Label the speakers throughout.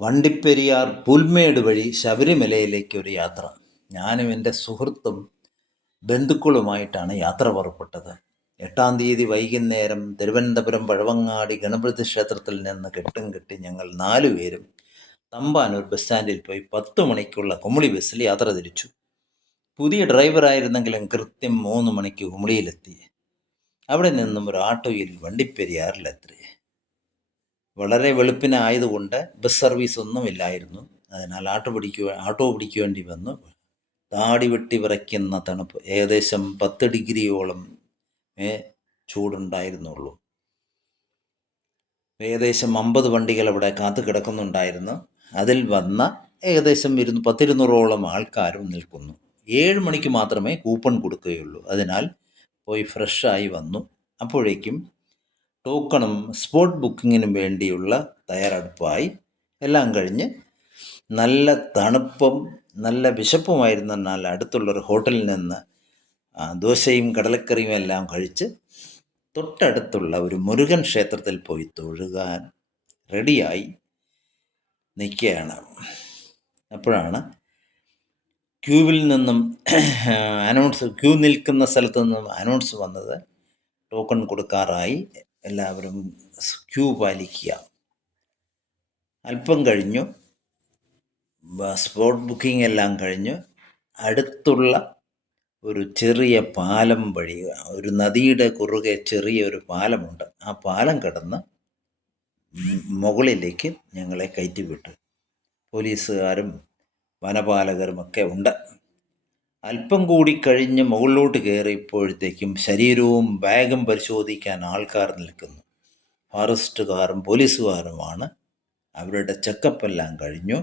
Speaker 1: വണ്ടിപ്പെരിയാർ പുൽമേട് വഴി ശബരിമലയിലേക്ക് ഒരു യാത്ര. ഞാനും എന്റെ സുഹൃത്തും ബന്ധുക്കളുമായിട്ടാണ് യാത്ര പുറപ്പെട്ടത്. എട്ടാം തീയതി വൈകുന്നേരം തിരുവനന്തപുരം പഴവങ്ങാടി ഗണപതി ക്ഷേത്രത്തിൽ നിന്ന് കെട്ടും കെട്ടി ഞങ്ങൾ നാലുപേരും തമ്പാനൂർ ബസ് സ്റ്റാൻഡിൽ പോയി പത്ത് മണിക്കുള്ള കുമളി ബസ്സിൽ യാത്ര തിരിച്ചു. പുതിയ ഡ്രൈവറായിരുന്നെങ്കിലും കൃത്യം മൂന്ന് മണിക്ക് കുമളിയിലെത്തി. അവിടെ നിന്നും ഒരു ആട്ടോയിൽ വണ്ടിപ്പെരിയാറിലെത്തി. വളരെ വെളുപ്പിനായതുകൊണ്ട് ബസ് സർവീസ് ഒന്നും ഇല്ലായിരുന്നു അതിനാൽ ആട്ടോ പിടിക്കുക ആട്ടോ പിടിക്കേണ്ടി വന്നു. താടി വെട്ടി വിറയ്ക്കുന്ന തണുപ്പ് ഏകദേശം പത്ത് ഡിഗ്രിയോളം ചൂടുണ്ടായിരുന്നുള്ളൂ. ഏകദേശം അമ്പത് വണ്ടികൾ അവിടെ കാത്തു കിടക്കുന്നുണ്ടായിരുന്നു. അതിൽ വന്ന ഏകദേശം ഇരുന്ന് പത്തിരുന്നൂറോളം ആൾക്കാരും നിൽക്കുന്നു. ഏഴ് മണിക്ക് മാത്രമേ കൂപ്പൺ കൊടുക്കുകയുള്ളൂ. അതിനാൽ പോയി ഫ്രഷായി വന്നു. അപ്പോഴേക്കും ടോക്കണും സ്പോട്ട് ബുക്കിങ്ങിനും വേണ്ടിയുള്ള തയ്യാറെടുപ്പായി. എല്ലാം കഴിഞ്ഞ് നല്ല തണുപ്പും നല്ല വിശപ്പുമായിരുന്നാൽ അടുത്തുള്ളൊരു ഹോട്ടലിൽ നിന്ന് ദോശയും കടലക്കറിയും എല്ലാം കഴിച്ച് തൊട്ടടുത്തുള്ള ഒരു മുരുകൻ ക്ഷേത്രത്തിൽ പോയി തൊഴുകാൻ റെഡിയായി നിൽക്കുകയാണ്. അപ്പോഴാണ് ക്യൂവിൽ നിന്നും അനൗൺസ് ക്യൂ നിൽക്കുന്ന സ്ഥലത്തു നിന്നും അനൗൺസ് വന്നത് ടോക്കൺ കൊടുക്കാറായി എല്ലാവരും ക്യൂ പാലിക്കുക. അല്പം കഴിഞ്ഞു. സ്പോട്ട് ബുക്കിംഗ് എല്ലാം കഴിഞ്ഞു. അടുത്തുള്ള ഒരു ചെറിയ പാലം വഴി ഒരു നദിയുടെ കുറുകെ ചെറിയ ഒരു പാലമുണ്ട്. ആ പാലം കടന്ന് മുകളിലേക്ക് ഞങ്ങളെ കയറ്റിവിട്ടു. പോലീസുകാരും വനപാലകരും ഒക്കെ ഉണ്ട്. അല്പം കൂടി കഴിഞ്ഞ് മുകളിലോട്ട് കയറിയപ്പോഴത്തേക്കും ശരീരവും ബാഗും പരിശോധിക്കാൻ ആൾക്കാർ നിൽക്കുന്നു. ഫോറസ്റ്റുകാരും പോലീസുകാരുമാണ്. അവരുടെ ചെക്കപ്പ് എല്ലാം കഴിഞ്ഞു.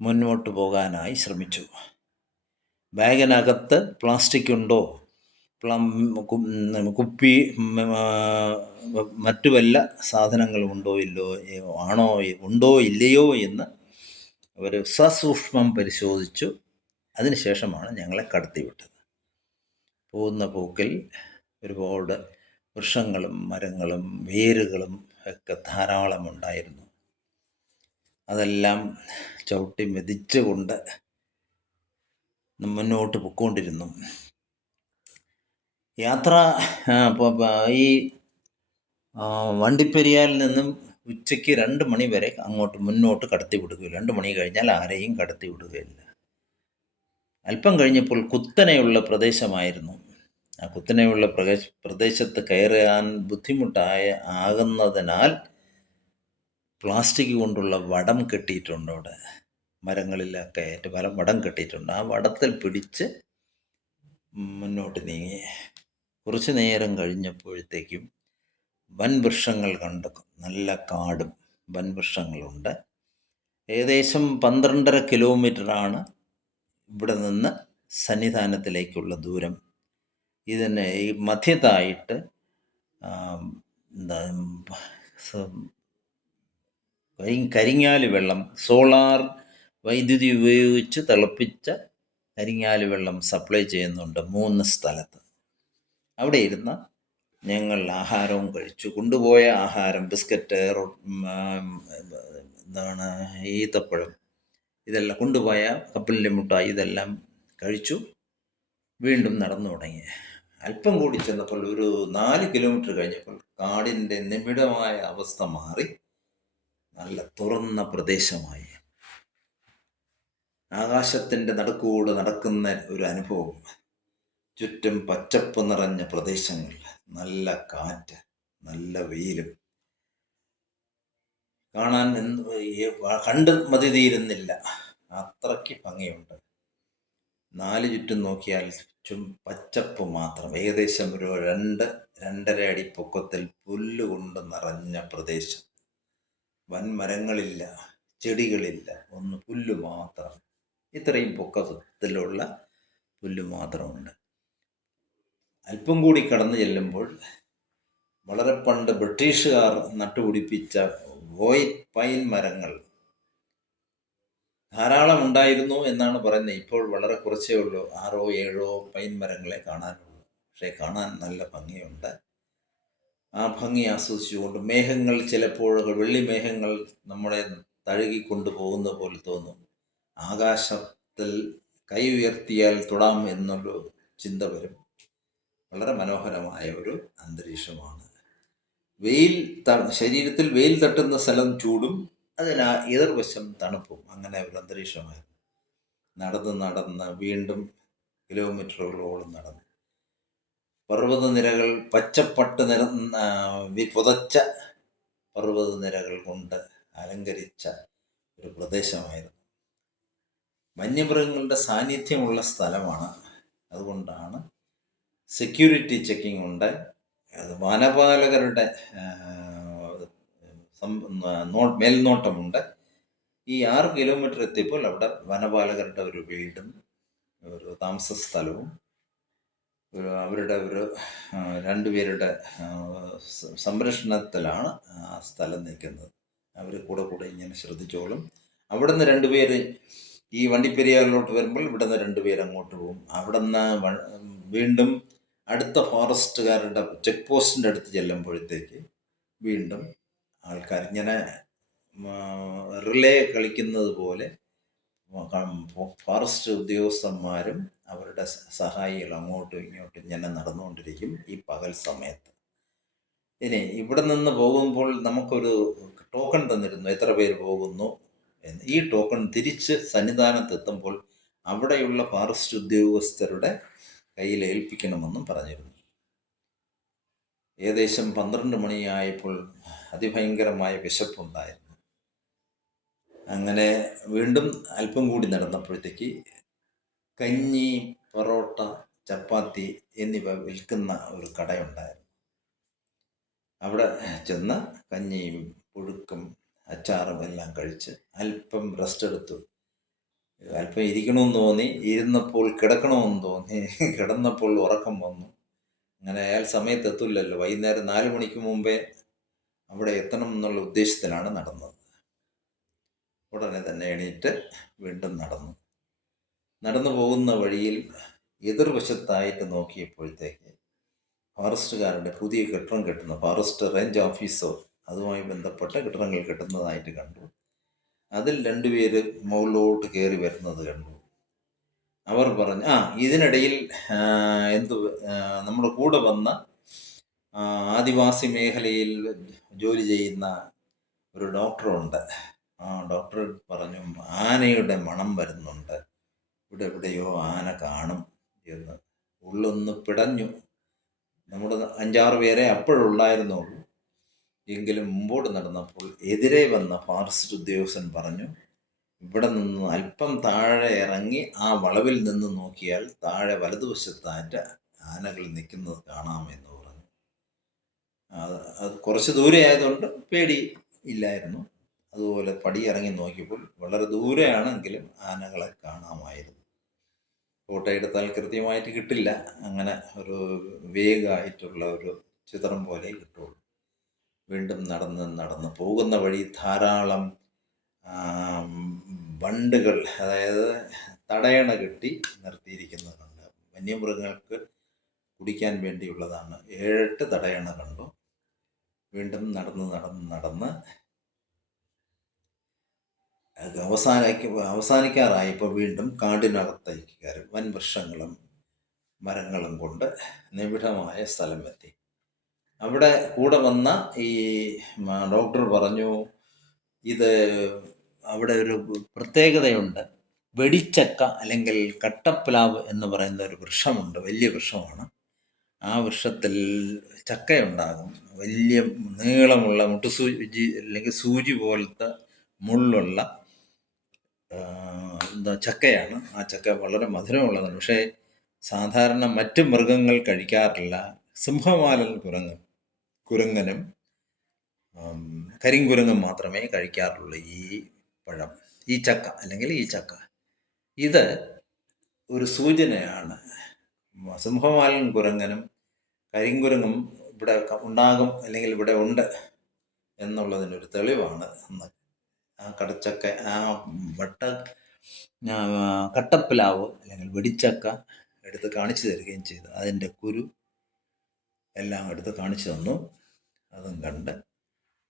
Speaker 1: മുന്നോട്ട് പോകാനായി ശ്രമിച്ചു. ബാഗിനകത്ത് പ്ലാസ്റ്റിക് ഉണ്ടോ? പ്ലം കുപ്പി മറ്റു വല്ല സാധനങ്ങളും ഉണ്ടോ ഇല്ലോ ആണോ ഉണ്ടോ ഇല്ലയോ എന്ന് അവർ സസൂക്ഷ്മം പരിശോധിച്ചു. അതിനുശേഷമാണ് ഞങ്ങളെ കടത്തിവിട്ടത് പോകുന്ന പോക്കിൽ ഒരുപാട് വൃക്ഷങ്ങളും മരങ്ങളും വേരുകളും ഒക്കെ ധാരാളം ഉണ്ടായിരുന്നു അതെല്ലാം ചവിട്ടി മെതിച്ചുകൊണ്ട് മുന്നോട്ട് പൊയ്ക്കൊണ്ടിരുന്നു. യാത്ര ഈ വണ്ടിപ്പെരിയാറിൽ നിന്നും ഉച്ചയ്ക്ക് രണ്ട് മണി വരെ അങ്ങോട്ട് മുന്നോട്ട് കടത്തി വിടുകയില്ല രണ്ട് മണി കഴിഞ്ഞാൽ ആരെയും കടത്തി വിടുകയില്ല അല്പം കഴിഞ്ഞപ്പോൾ കുത്തനെയുള്ള പ്രദേശമായിരുന്നു. ആ കുത്തനെയുള്ള പ്രദേശ പ്രദേശത്ത് കയറാൻ ബുദ്ധിമുട്ടായ ആകുന്നതിനാൽ പ്ലാസ്റ്റിക് കൊണ്ടുള്ള വടം കെട്ടിയിട്ടുണ്ട് അവിടെ. മരങ്ങളിലൊക്കെ ഏറ്റവും പല വടം കെട്ടിയിട്ടുണ്ട്. ആ വടത്തിൽ പിടിച്ച് മുന്നോട്ട് നീങ്ങി. കുറച്ച് നേരം കഴിഞ്ഞപ്പോഴത്തേക്കും വൻവൃക്ഷങ്ങൾ കണ്ടു. നല്ല കാടും വൻവൃക്ഷങ്ങളുണ്ട് ഏകദേശം പന്ത്രണ്ടര കിലോമീറ്ററാണ് ഇവിടെ നിന്ന് സന്നിധാനത്തിലേക്കുള്ള ദൂരം. ഇതിന് ഈ മധ്യത്തായിട്ട് എന്താ കരിങ്ങാൽ വെള്ളം സോളാർ വൈദ്യുതി ഉപയോഗിച്ച് തിളപ്പിച്ച കരിങ്ങാലി വെള്ളം സപ്ലൈ ചെയ്യുന്നുണ്ട് മൂന്ന് സ്ഥലത്ത്. അവിടെ ഇരുന്ന് ഞങ്ങൾ ആഹാരവും കഴിച്ചു. കൊണ്ടുപോയ ആഹാരം ബിസ്ക്കറ്റ് എന്താണ് ഈത്തപ്പഴം ഇതെല്ലാം കൊണ്ടുപോയ കപ്പലിന്റെ മുട്ടായി ഇതെല്ലാം കഴിച്ചു. വീണ്ടും നടന്നു തുടങ്ങി. അല്പം കൂടി ചെന്നപ്പോൾ ഒരു നാല് കിലോമീറ്റർ കഴിഞ്ഞപ്പോൾ കാടിന്റെ നിമിടമായ അവസ്ഥ മാറി. നല്ല തുറന്ന പ്രദേശമായി. ആകാശത്തിന്റെ നടുക്കൂടെ നടക്കുന്ന ഒരു അനുഭവം. ചുറ്റും പച്ചപ്പ് നിറഞ്ഞ പ്രദേശങ്ങൾ. നല്ല കാറ്റ് നല്ല വെയിലും. കാണാൻ കണ്ട് മതി തീരുന്നില്ല അത്രയ്ക്ക് ഭംഗിയുണ്ട്. നാല് ചുറ്റും നോക്കിയാൽ ചും പച്ചപ്പ് മാത്രം. ഏകദേശം ഒരു രണ്ട് രണ്ടര അടി പൊക്കത്തിൽ പുല്ലുകൊണ്ട് നിറഞ്ഞ പ്രദേശം. വൻ മരങ്ങളില്ല ചെടികളില്ല ഒന്ന് പുല്ല് മാത്രം. ഇത്രയും പൊക്കത്തിലുള്ള പുല്ല് മാത്രമുണ്ട്. അല്പം കൂടി കടന്നു ചെല്ലുമ്പോൾ വളരെ പണ്ട് ബ്രിട്ടീഷുകാർ നട്ടുപിടിപ്പിച്ച വോയിറ്റ് പൈൻ മരങ്ങൾ. ധാരാളം ഉണ്ടായിരുന്നു എന്നാണ് പറയുന്നത്. ഇപ്പോൾ വളരെ കുറച്ചേ ഉള്ളൂ. ആറോ ഏഴോ പൈൻ മരങ്ങളെ കാണാനുള്ളൂ. പക്ഷേ കാണാൻ നല്ല ഭംഗിയുണ്ട്. ആ ഭംഗി ആസ്വദിച്ചുകൊണ്ട് മേഘങ്ങൾ ചിലപ്പോൾ വെള്ളി മേഘങ്ങൾ നമ്മളെ തഴുകിക്കൊണ്ടു പോകുന്ന പോലെ തോന്നും. ആകാശത്തിൽ കൈ ഉയർത്തിയാൽ തൊടാം എന്നൊരു ചിന്ത വരും. വളരെ മനോഹരമായ ഒരു അന്തരീക്ഷമാണ്. വെയിൽ ശരീരത്തിൽ വെയിൽ തട്ടുന്ന സ്ഥലം ചൂടും അതിന് എതിർവശം തണുപ്പും. അങ്ങനെ ഒരു അന്തരീക്ഷമായിരുന്നു. നടന്ന് നടന്ന് വീണ്ടും കിലോമീറ്ററുകളോളം നടന്നു. പർവതനിരകൾ പച്ചപ്പട്ട് നിര പുതച്ച പർവത പുതച്ച പർവതനിരകൾ കൊണ്ട് അലങ്കരിച്ച ഒരു പ്രദേശമായിരുന്നു. വന്യമൃഗങ്ങളുടെ സാന്നിധ്യമുള്ള സ്ഥലമാണ്. അതുകൊണ്ടാണ് സെക്യൂരിറ്റി ചെക്കിംഗ് ഉണ്ട്. വനപാലകരുടെ മേൽനോട്ടമുണ്ട്. ഈ ആറ് കിലോമീറ്റർ എത്തിയപ്പോൾ അവിടെ വനപാലകരുടെ ഒരു വീടും ഒരു താമസ സ്ഥലവും ഒരു അവരുടെ ഒരു രണ്ടുപേരുടെ സംരക്ഷണത്തിലാണ് ആ സ്ഥലം നിൽക്കുന്നത്. അവർ കൂടെ കൂടെ ഇങ്ങനെ ശ്രദ്ധിച്ചോളും. അവിടെ നിന്ന് രണ്ടുപേര് ഈ വണ്ടിപ്പെരിയാറിലോട്ട് വരുമ്പോൾ ഇവിടുന്ന് രണ്ടുപേര് അങ്ങോട്ട് പോകും. അവിടെ നിന്ന് വീണ്ടും അടുത്ത ഫോറസ്റ്റുകാരുടെ ചെക്ക് പോസ്റ്റിന്റെ അടുത്ത് ചെല്ലുമ്പോഴത്തേക്ക് വീണ്ടും ആൾക്കാർ ഇങ്ങനെ റിലേ കളിക്കുന്നത് പോലെ ഫോറസ്റ്റ് ഉദ്യോഗസ്ഥന്മാരും അവരുടെ സഹായികൾ അങ്ങോട്ടും ഇങ്ങോട്ടും ഇങ്ങനെ നടന്നുകൊണ്ടിരിക്കും ഈ പകൽ സമയത്ത്. ഇനി ഇവിടെ നിന്ന് പോകുമ്പോൾ നമുക്കൊരു ടോക്കൺ തന്നിരുന്നു. എത്ര പേര് പോകുന്നു എന്ന്. ഈ ടോക്കൺ തിരിച്ച് സന്നിധാനത്തെത്തുമ്പോൾ അവിടെയുള്ള ഫോറസ്റ്റ് ഉദ്യോഗസ്ഥരുടെ കയ്യിൽ ഏൽപ്പിക്കണമെന്നും പറഞ്ഞിരുന്നു. ഏകദേശം പന്ത്രണ്ട് മണിയായപ്പോൾ അതിഭയങ്കരമായ വിശപ്പുണ്ടായിരുന്നു. അങ്ങനെ വീണ്ടും അല്പം കൂടി നടന്നപ്പോഴത്തേക്ക് കഞ്ഞി പൊറോട്ട ചപ്പാത്തി എന്നിവ വിൽക്കുന്ന ഒരു കടയുണ്ടായിരുന്നു. അവിടെ ചെന്ന് കഞ്ഞിയും പുഴുക്കും അച്ചാറും എല്ലാം കഴിച്ച് അല്പം റെസ്റ്റ് എടുത്തു. അല്പം ഇരിക്കണമെന്ന് തോന്നി ഇരുന്നപ്പോൾ കിടക്കണമെന്ന് തോന്നി കിടന്നപ്പോൾ ഉറക്കം വന്നു. അങ്ങനെ അയാൾ സമയത്ത് എത്തില്ലല്ലോ വൈകുന്നേരം നാല് മണിക്ക് മുമ്പേ അവിടെ എത്തണം എന്നുള്ള ഉദ്ദേശത്തിലാണ് നടന്നത്. ഉടനെ തന്നെ എണീറ്റ് വീണ്ടും നടന്നു. നടന്നു പോകുന്ന വഴിയിൽ എതിർവശത്തായിട്ട് നോക്കിയപ്പോഴത്തേക്ക് ഫോറസ്റ്റുകാരുടെ പുതിയ കെട്ടിടം കെട്ടുന്ന ഫോറസ്റ്റ് റേഞ്ച് ഓഫീസോ അതുമായി ബന്ധപ്പെട്ട കെട്ടിടങ്ങൾ കെട്ടുന്നതായിട്ട് കണ്ടു. അതിൽ രണ്ടുപേര് മുകളിലോട്ട് കയറി വരുന്നത് കണ്ടു. അവർ പറഞ്ഞു ആ ഇതിനിടയിൽ എന്ത് നമ്മുടെ കൂടെ വന്ന ആദിവാസി മേഖലയിൽ ജോലി ചെയ്യുന്ന ഒരു ഡോക്ടറുണ്ട്. ആ ഡോക്ടർ പറഞ്ഞു ആനയുടെ മണം വരുന്നുണ്ട്. ഇവിടെ എവിടെയോ ആന കാണും എന്ന്. ഉള്ളൊന്ന് പിടഞ്ഞു. നമ്മുടെ അഞ്ചാറ് പേരെ അപ്പോഴുള്ളായിരുന്നുള്ളൂ എങ്കിലും മുമ്പോട്ട് നടന്നപ്പോൾ എതിരെ വന്ന ഫാറസ്റ്റ് ഉദ്യോഗസ്ഥൻ പറഞ്ഞു ഇവിടെ നിന്ന് അല്പം താഴെ ഇറങ്ങി ആ വളവിൽ നിന്ന് നോക്കിയാൽ താഴെ വലതുവശത്തായിട്ട് ആനകൾ നിൽക്കുന്നത് കാണാമെന്ന് പറഞ്ഞു. അത് കുറച്ച് ദൂരെ ആയതുകൊണ്ട് പേടി ഇല്ലായിരുന്നു. അതുപോലെ പടി ഇറങ്ങി നോക്കിയപ്പോൾ വളരെ ദൂരെയാണെങ്കിലും ആനകളെ കാണാമായിരുന്നു. ഫോട്ടോ എടുത്താൽ കൃത്യമായിട്ട് കിട്ടില്ല. അങ്ങനെ ഒരു വേഗമായിട്ടുള്ള ഒരു ചിത്രം പോലെ കിട്ടുള്ളൂ. വീണ്ടും നടന്ന് നടന്ന് പോകുന്ന വഴി ധാരാളം ബണ്ടുകൾ അതായത് തടയണ കെട്ടി നിർത്തിയിരിക്കുന്നതുണ്ട് വന്യമൃഗങ്ങൾക്ക് കുടിക്കാൻ വേണ്ടിയുള്ളതാണ്. ഏഴെട്ട് തടയണ കണ്ടു. വീണ്ടും നടന്ന് നടന്ന് നടന്ന് അവസാനിക്ക അവസാനിക്കാറായപ്പോൾ വീണ്ടും കാടിനകത്തേക്ക് കയറി വൻ വൃക്ഷങ്ങളും മരങ്ങളും കൊണ്ട് നിബിഡമായ സ്ഥലമെത്തി അവിടെ കൂടെ വന്ന ഈ ഡോക്ടർ പറഞ്ഞു ഇത് അവിടെ ഒരു പ്രത്യേകതയുണ്ട്. വെടിച്ചക്ക അല്ലെങ്കിൽ കട്ടപ്ലാവ് എന്ന് പറയുന്ന ഒരു വൃക്ഷമുണ്ട്. വലിയ വൃക്ഷമാണ്. ആ വൃക്ഷത്തിൽ ചക്കയുണ്ടാകും. വലിയ നീളമുള്ള മുട്ടുസൂചി അല്ലെങ്കിൽ സൂചി പോലത്തെ മുള്ളുള്ള എന്താ ചക്കയാണ്. ആ ചക്ക വളരെ മധുരമുള്ളതാണ്. പക്ഷേ സാധാരണ മറ്റ് മൃഗങ്ങൾ കഴിക്കാറില്ല. സിംഹമാലൻ കുരങ്ങ് കുരങ്ങനും കരിങ്കുരങ്ങും മാത്രമേ കഴിക്കാറുള്ളൂ ഈ പഴം ഈ ചക്ക അല്ലെങ്കിൽ ഈ ചക്ക. ഇത് ഒരു സൂചനയാണ്. സിംഹവാലൻ കുരങ്ങനും കരിങ്കുരങ്ങും ഇവിടെ ഉണ്ടാകും അല്ലെങ്കിൽ ഇവിടെ ഉണ്ട് എന്നുള്ളതിനൊരു തെളിവാണ് അന്ന്. ആ കടച്ചക്ക ആ വട്ട കട്ടപ്പിലാവ് അല്ലെങ്കിൽ വെടിച്ചക്ക എടുത്ത് കാണിച്ചു തരികയും ചെയ്തു. അതിന്റെ കുരു എല്ലാം എടുത്ത് കാണിച്ചു തന്നു. അതും കണ്ട്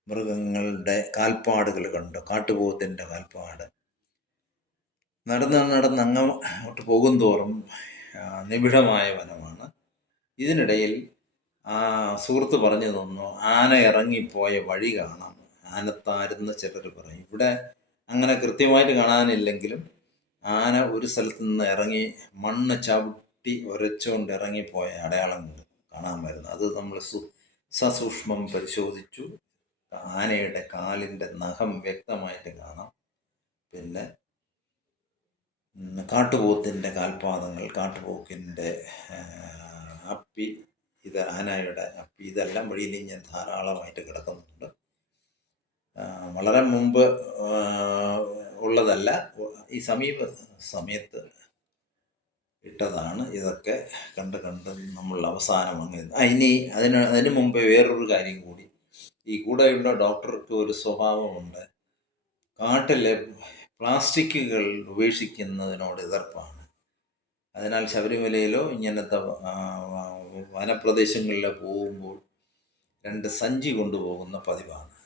Speaker 1: മൃഗങ്ങളുടെ കാൽപ്പാടുകൾ കണ്ടു. കാട്ടുപോത്തിന്റെ കാൽപ്പാട്. നടന്ന് നടന്ന് അങ്ങോട്ട് പോകും തോറും ആ, നിബിഡമായ വനമാണ്. ഇതിനിടയിൽ ആ സുഹൃത്ത് പറഞ്ഞു തന്നു ആന ഇറങ്ങിപ്പോയ വഴി കാണാം. ആനത്താരെന്ന് ചിലർ പറയും. ഇവിടെ അങ്ങനെ കൃത്യമായിട്ട് കാണാനില്ലെങ്കിലും ആന ഒരു സ്ഥലത്ത് നിന്ന് ഇറങ്ങി മണ്ണ് ചവിട്ടി ഒരച്ചുകൊണ്ട് ഇറങ്ങിപ്പോയ അടയാളങ്ങൾ കാണാൻ വരുന്നു. അത് നമ്മൾ സു സസൂക്ഷ്മം പരിശോധിച്ചു. ആനയുടെ കാലിന്റെ നഖം വ്യക്തമായിട്ട് കാണാം. പിന്നെ കാട്ടുപോത്തിന്റെ കാൽപാദങ്ങൾ കാട്ടുപോക്കിന്റെ അപ്പി ഇത് ആനയുടെ അപ്പി ഇതെല്ലാം വഴിയിൽ ഞാൻ ധാരാളമായിട്ട് കിടക്കുന്നുണ്ട്. വളരെ മുമ്പ് ഉള്ളതല്ല. ഈ സമീപ സമയത്ത് ഇട്ടതാണ്. ഇതൊക്കെ കണ്ട് കണ്ട് നമ്മൾ അവസാനം അങ്ങ് ഇനി അതിന് അതിന് മുമ്പേ വേറൊരു കാര്യം കൂടി. ഈ കൂടെയുള്ള ഡോക്ടർക്ക് ഒരു സ്വഭാവമുണ്ട്. കാട്ടിലെ പ്ലാസ്റ്റിക്കുകൾ ഉപേക്ഷിക്കുന്നതിനോട് എതിർപ്പാണ്. അതിനാൽ ശബരിമലയിലോ ഇങ്ങനത്തെ വനപ്രദേശങ്ങളിലോ പോകുമ്പോൾ രണ്ട് സഞ്ചി കൊണ്ടുപോകുന്ന പതിവാണ്.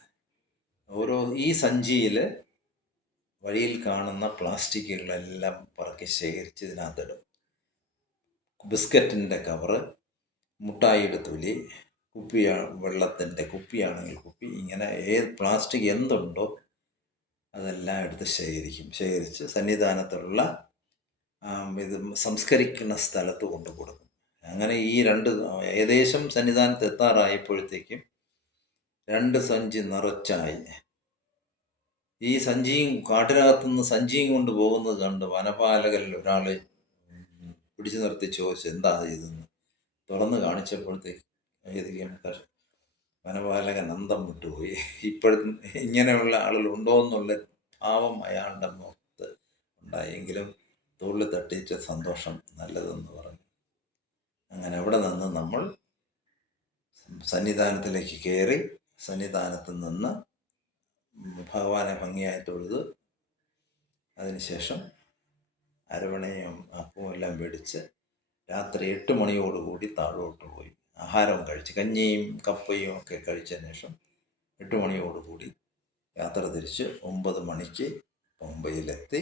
Speaker 1: ഓരോ ഈ സഞ്ചിയിൽ വഴിയിൽ കാണുന്ന പ്ലാസ്റ്റിക്കുകളെല്ലാം പറക്കി ശേഖരിച്ച് ഇതിനകത്തിടും. ബിസ്ക്കറ്റിന്റെ കവറ് മുട്ടായിയുടെ തൊലി കുപ്പിയാ വെള്ളത്തിന്റെ കുപ്പിയാണെങ്കിൽ കുപ്പി ഇങ്ങനെ ഏത് പ്ലാസ്റ്റിക് എന്തുണ്ടോ അതെല്ലാം എടുത്ത് ശേഖരിക്കും. ശേഖരിച്ച് സന്നിധാനത്തുള്ള ഇത് സംസ്കരിക്കുന്ന സ്ഥലത്ത് കൊണ്ടു കൊടുക്കും. അങ്ങനെ ഈ രണ്ട് ഏകദേശം സന്നിധാനത്ത് എത്താറായപ്പോഴത്തേക്കും രണ്ട് സഞ്ചി നിറച്ചായി. ഈ സഞ്ചിയും കാട്ടിനകത്തുനിന്ന് സഞ്ചിയും കൊണ്ട് പോകുന്നത് കണ്ട് വനപാലകരിൽ ഒരാൾ പിടിച്ചു നിർത്തി ചോദിച്ചു എന്താ ഇതെന്ന്? തുറന്ന് കാണിച്ചപ്പോഴത്തേക്ക് ഏതെങ്കിലും വനപാലക അന്തം വിട്ടുപോയി. ഇപ്പോഴും ഇങ്ങനെയുള്ള ആളുകൾ ഉണ്ടോ എന്നുള്ള ഭാവം അയാളുടെ മുഖത്ത് ഉണ്ടായെങ്കിലും തോളിൽ തട്ടിയിട്ട് സന്തോഷം നല്ലതെന്ന് പറഞ്ഞു. അങ്ങനെ അവിടെ നിന്ന് നമ്മൾ സന്നിധാനത്തിലേക്ക് കയറി സന്നിധാനത്ത് നിന്ന് ഭഗവാനെ ഭംഗിയായി തൊഴുത് അതിനുശേഷം അരവണയും അപ്പവും എല്ലാം മേടിച്ച് രാത്രി എട്ട് മണിയോടുകൂടി താഴോട്ട് പോയി. ആഹാരവും കഴിച്ച് കഞ്ഞിയും കപ്പയും ഒക്കെ കഴിച്ചതിന് ശേഷം എട്ട് മണിയോടുകൂടി യാത്ര തിരിച്ച് ഒമ്പത് മണിക്ക് പമ്പയിലെത്തി.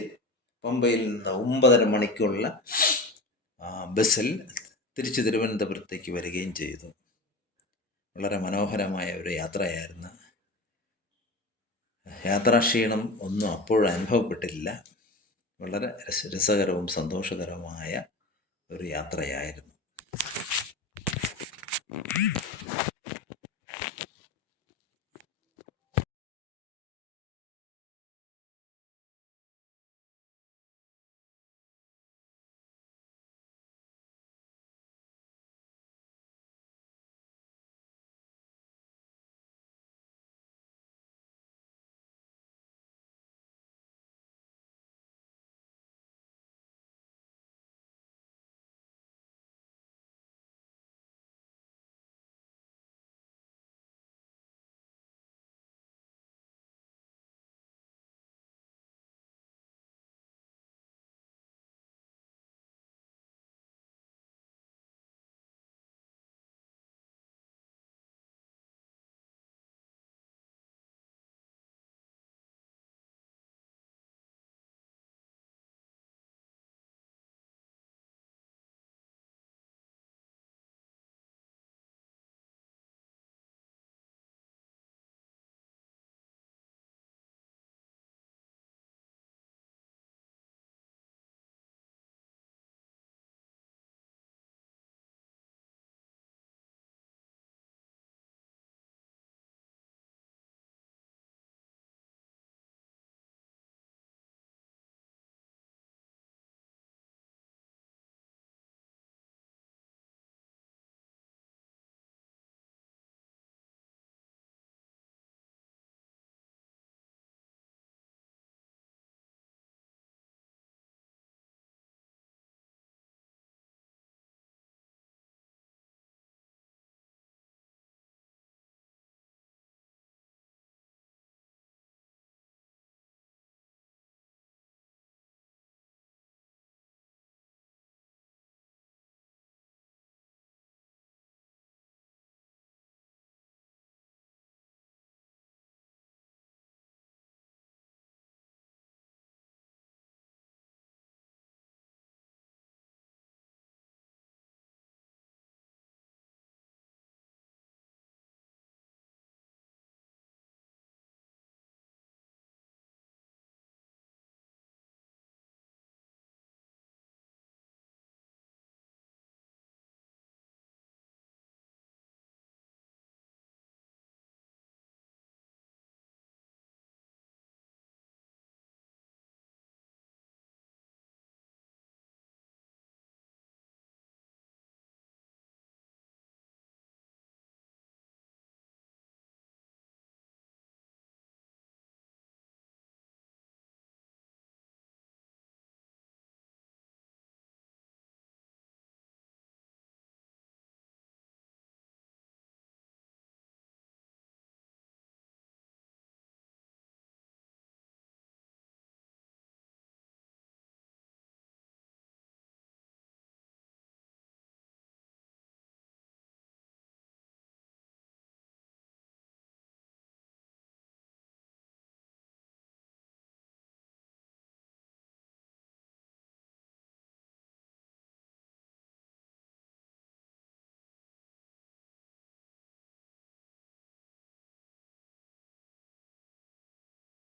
Speaker 1: പമ്പയിൽ നിന്ന് ഒമ്പതര മണിക്കുള്ള ബസ്സിൽ തിരിച്ച് തിരുവനന്തപുരത്തേക്ക് വരികയും ചെയ്തു. വളരെ മനോഹരമായ ഒരു യാത്രയായിരുന്നു. യാത്രാക്ഷീണം ഒന്നും അപ്പോഴും അനുഭവപ്പെട്ടില്ല. വളരെ രസ രസകരവും സന്തോഷകരവുമായ ഒരു യാത്രയായിരുന്നു.